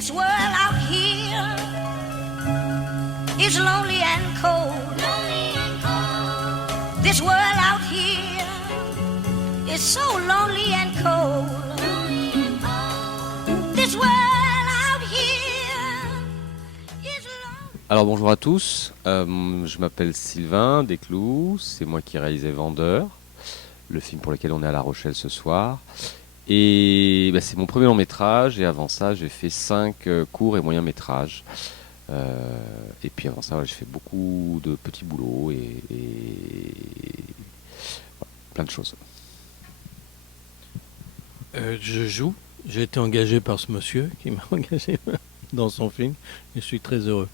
This world out here is lonely and cold. Lonely and cold. This world out here is so lonely and cold. Lonely and cold. This world out here is lonely. Alors bonjour à tous, je m'appelle Sylvain Desclous, c'est moi qui réalisais Vendeur, le film pour lequel on est à La Rochelle ce soir. Et c'est mon premier long métrage, et avant ça j'ai fait 5 courts et moyens métrages. Et puis avant ça j'ai fait beaucoup de petits boulots et voilà, plein de choses. Je joue, j'ai été engagé par ce monsieur qui m'a engagé dans son film et je suis très heureux.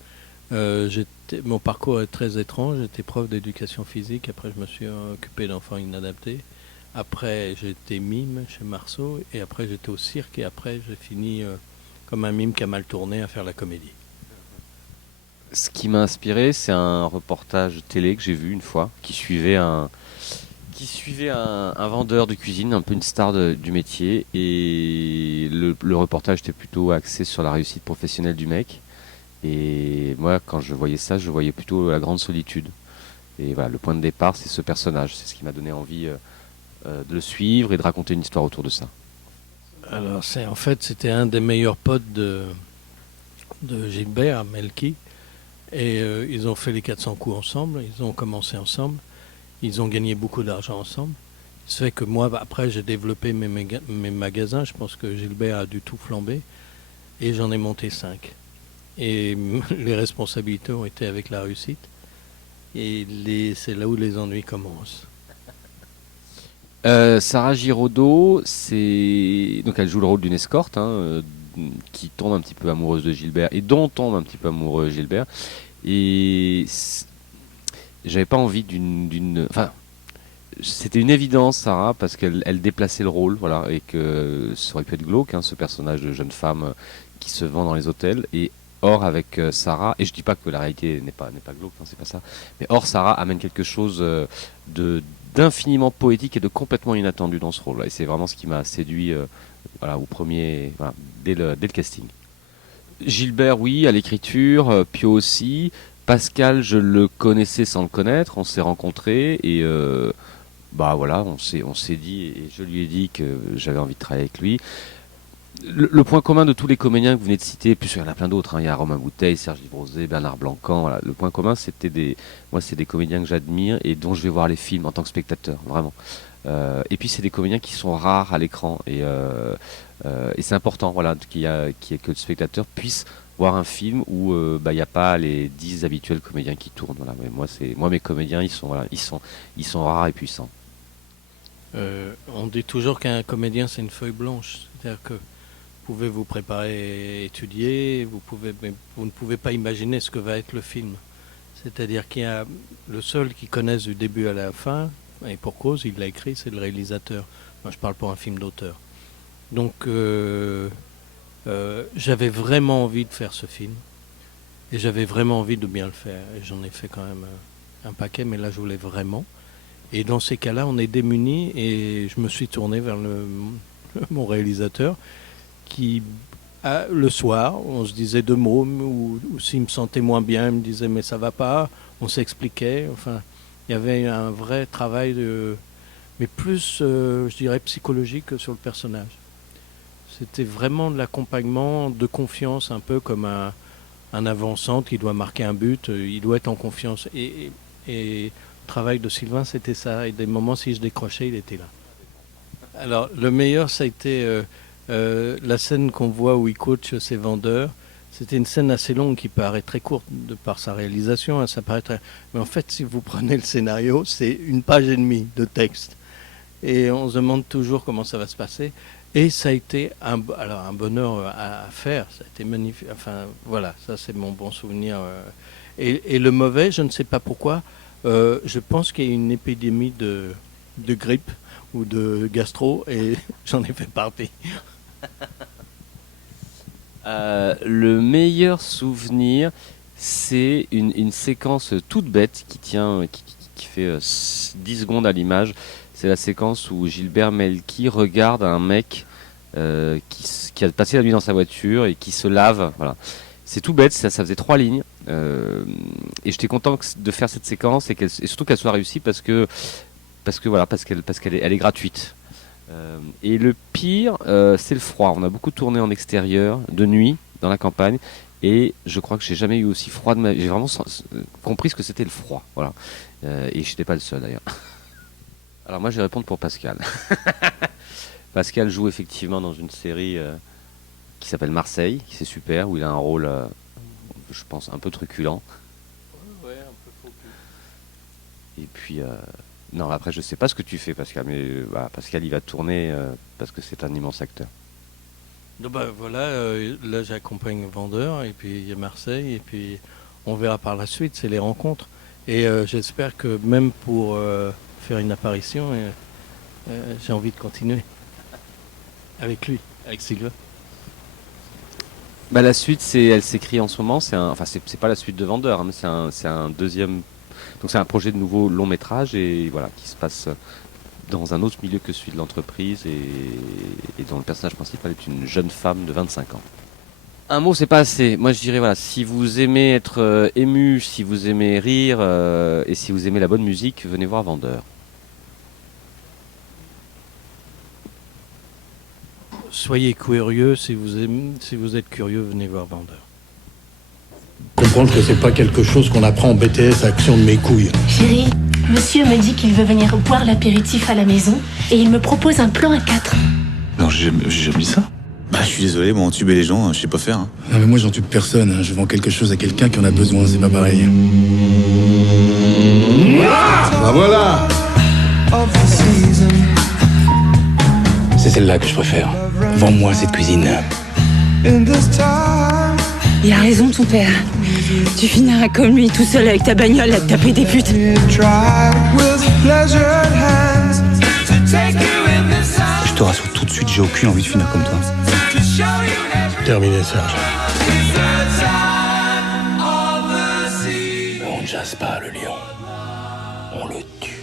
Mon parcours est très étrange, j'étais prof d'éducation physique, après je me suis occupé d'enfants inadaptés. Après, j'ai été mime chez Marceau, et après j'étais au cirque, et après j'ai fini comme un mime qui a mal tourné à faire la comédie. Ce qui m'a inspiré, c'est un reportage télé que j'ai vu une fois, qui suivait un vendeur de cuisine, un peu une star du métier, et le reportage était plutôt axé sur la réussite professionnelle du mec. Et moi, quand je voyais ça, je voyais plutôt la grande solitude. Et voilà, le point de départ, c'est ce personnage, c'est ce qui m'a donné envie de le suivre et de raconter une histoire autour de ça. Alors, c'était un des meilleurs potes de Gilbert, Melki. Et ils ont fait les 400 coups ensemble, ils ont commencé ensemble, ils ont gagné beaucoup d'argent ensemble. Ça fait que moi, après, j'ai développé mes magasins, je pense que Gilbert a dû tout flamber, et j'en ai monté 5. Et les responsabilités ont été avec la réussite, et c'est là où les ennuis commencent. Sarah Giraudot, donc elle joue le rôle d'une escorte qui tombe un petit peu amoureuse de Gilbert et dont tombe un petit peu amoureux Gilbert. Et j'avais pas envie enfin, c'était une évidence, Sarah, parce qu'elle déplaçait le rôle, voilà, et que ça aurait pu être glauque, ce personnage de jeune femme qui se vend dans les hôtels. Et or, avec Sarah, et je dis pas que la réalité n'est pas glauque, c'est pas ça, mais or Sarah amène quelque chose d'infiniment poétique et de complètement inattendu dans ce rôle. Et c'est vraiment ce qui m'a séduit dès le casting. Gilbert, oui, à l'écriture, Pio aussi. Pascal, je le connaissais sans le connaître, on s'est rencontrés et on s'est dit, et je lui ai dit que j'avais envie de travailler avec lui. Le point commun de tous les comédiens que vous venez de citer, puis il y en a plein d'autres, il y a Romain Bouteille, Serge Livrosé, Bernard Blancan, voilà. Le point commun, c'est des comédiens que j'admire et dont je vais voir les films en tant que spectateur, vraiment. Et puis c'est des comédiens qui sont rares à l'écran, et c'est important, voilà, que le spectateur puisse voir un film où il n'y a pas les 10 habituels comédiens qui tournent. Voilà. Mais moi mes comédiens, ils sont rares et puissants. On dit toujours qu'un comédien, c'est une feuille blanche, c'est-à-dire que vous pouvez vous préparer, étudier, mais vous ne pouvez pas imaginer ce que va être le film. C'est-à-dire qu'il y a le seul qui connaisse du début à la fin, et pour cause, il l'a écrit, c'est le réalisateur. Moi, je parle pour un film d'auteur. Donc, j'avais vraiment envie de faire ce film, et j'avais vraiment envie de bien le faire. Et j'en ai fait quand même un paquet, mais là, je voulais vraiment. Et dans ces cas-là, on est démunis, et je me suis tourné vers mon réalisateur, qui, le soir, on se disait 2 mots, ou s'il me sentait moins bien, il me disait mais ça va pas, on s'expliquait, enfin, il y avait un vrai travail, mais plus, je dirais, psychologique que sur le personnage. C'était vraiment de l'accompagnement, de confiance, un peu comme un avant-centre qui doit marquer un but, il doit être en confiance. Et le travail de Sylvain, c'était ça, et des moments, si je décrochais, il était là. Alors, le meilleur, ça a été la scène qu'on voit où il coach ses vendeurs. C'était une scène assez longue qui paraît très courte de par sa réalisation. Ça paraît mais en fait, si vous prenez le scénario, c'est 1,5 pages de texte. Et on se demande toujours comment ça va se passer. Et ça a été un bonheur à faire. Ça a été magnifique. Enfin, voilà, ça c'est mon bon souvenir. Et le mauvais, je ne sais pas pourquoi. Je pense qu'il y a une épidémie de grippe ou de gastro, et j'en ai fait partie. Le meilleur souvenir, c'est une séquence toute bête qui fait 10 secondes à l'image. C'est la séquence où Gilbert Melki regarde un mec qui a passé la nuit dans sa voiture et qui se lave. Voilà. C'est tout bête, ça faisait 3 lignes. Et j'étais content de faire cette séquence et surtout qu'elle soit réussie parce qu'elle est gratuite. Et le pire, c'est le froid. On a beaucoup tourné en extérieur, de nuit, dans la campagne. Et je crois que j'ai jamais eu aussi froid de ma vie. J'ai vraiment compris ce que c'était le froid. Voilà. Et je n'étais pas le seul d'ailleurs. Alors moi je vais répondre pour Pascal. Pascal joue effectivement dans une série qui s'appelle Marseille, qui c'est super, où il a un rôle, je pense, un peu truculent. Ouais, un peu faux cul. Et puis, non, après je sais pas ce que tu fais Pascal, mais Pascal il va tourner parce que c'est un immense acteur. Donc, voilà, là j'accompagne Vendeur, et puis il y a Marseille, et puis on verra par la suite, c'est les rencontres. Et j'espère que même pour faire une apparition, j'ai envie de continuer avec lui, avec Sylvain. La suite, elle s'écrit en ce moment. C'est pas la suite de Vendeur, hein, mais c'est un deuxième. Donc c'est un projet de nouveau long métrage et voilà qui se passe dans un autre milieu que celui de l'entreprise et dont le personnage principal est une jeune femme de 25 ans. Un mot, c'est pas assez. Moi, je dirais voilà, si vous aimez être ému, si vous aimez rire et si vous aimez la bonne musique, venez voir Vendeur. Soyez curieux, si vous êtes curieux, venez voir Vendeur. Comprendre que c'est pas quelque chose qu'on apprend en BTS Action de mes couilles. Chérie, monsieur me dit qu'il veut venir boire l'apéritif à la maison et il me propose un plan à 4. Non, j'ai jamais dit ça. Bah, je suis désolé, moi, entuber les gens, je sais pas faire. Hein. Non, mais moi, j'entube personne. Hein. Je vends quelque chose à quelqu'un qui en a besoin, c'est pas pareil. Ah, voilà. C'est celle-là que je préfère. Vends-moi cette cuisine. Il a raison, ton père. Tu finiras comme lui, tout seul avec ta bagnole à te taper des putes. Je te rassure tout de suite, j'ai aucune envie de finir comme toi. Terminé, Serge. On ne chasse pas le lion. On le tue.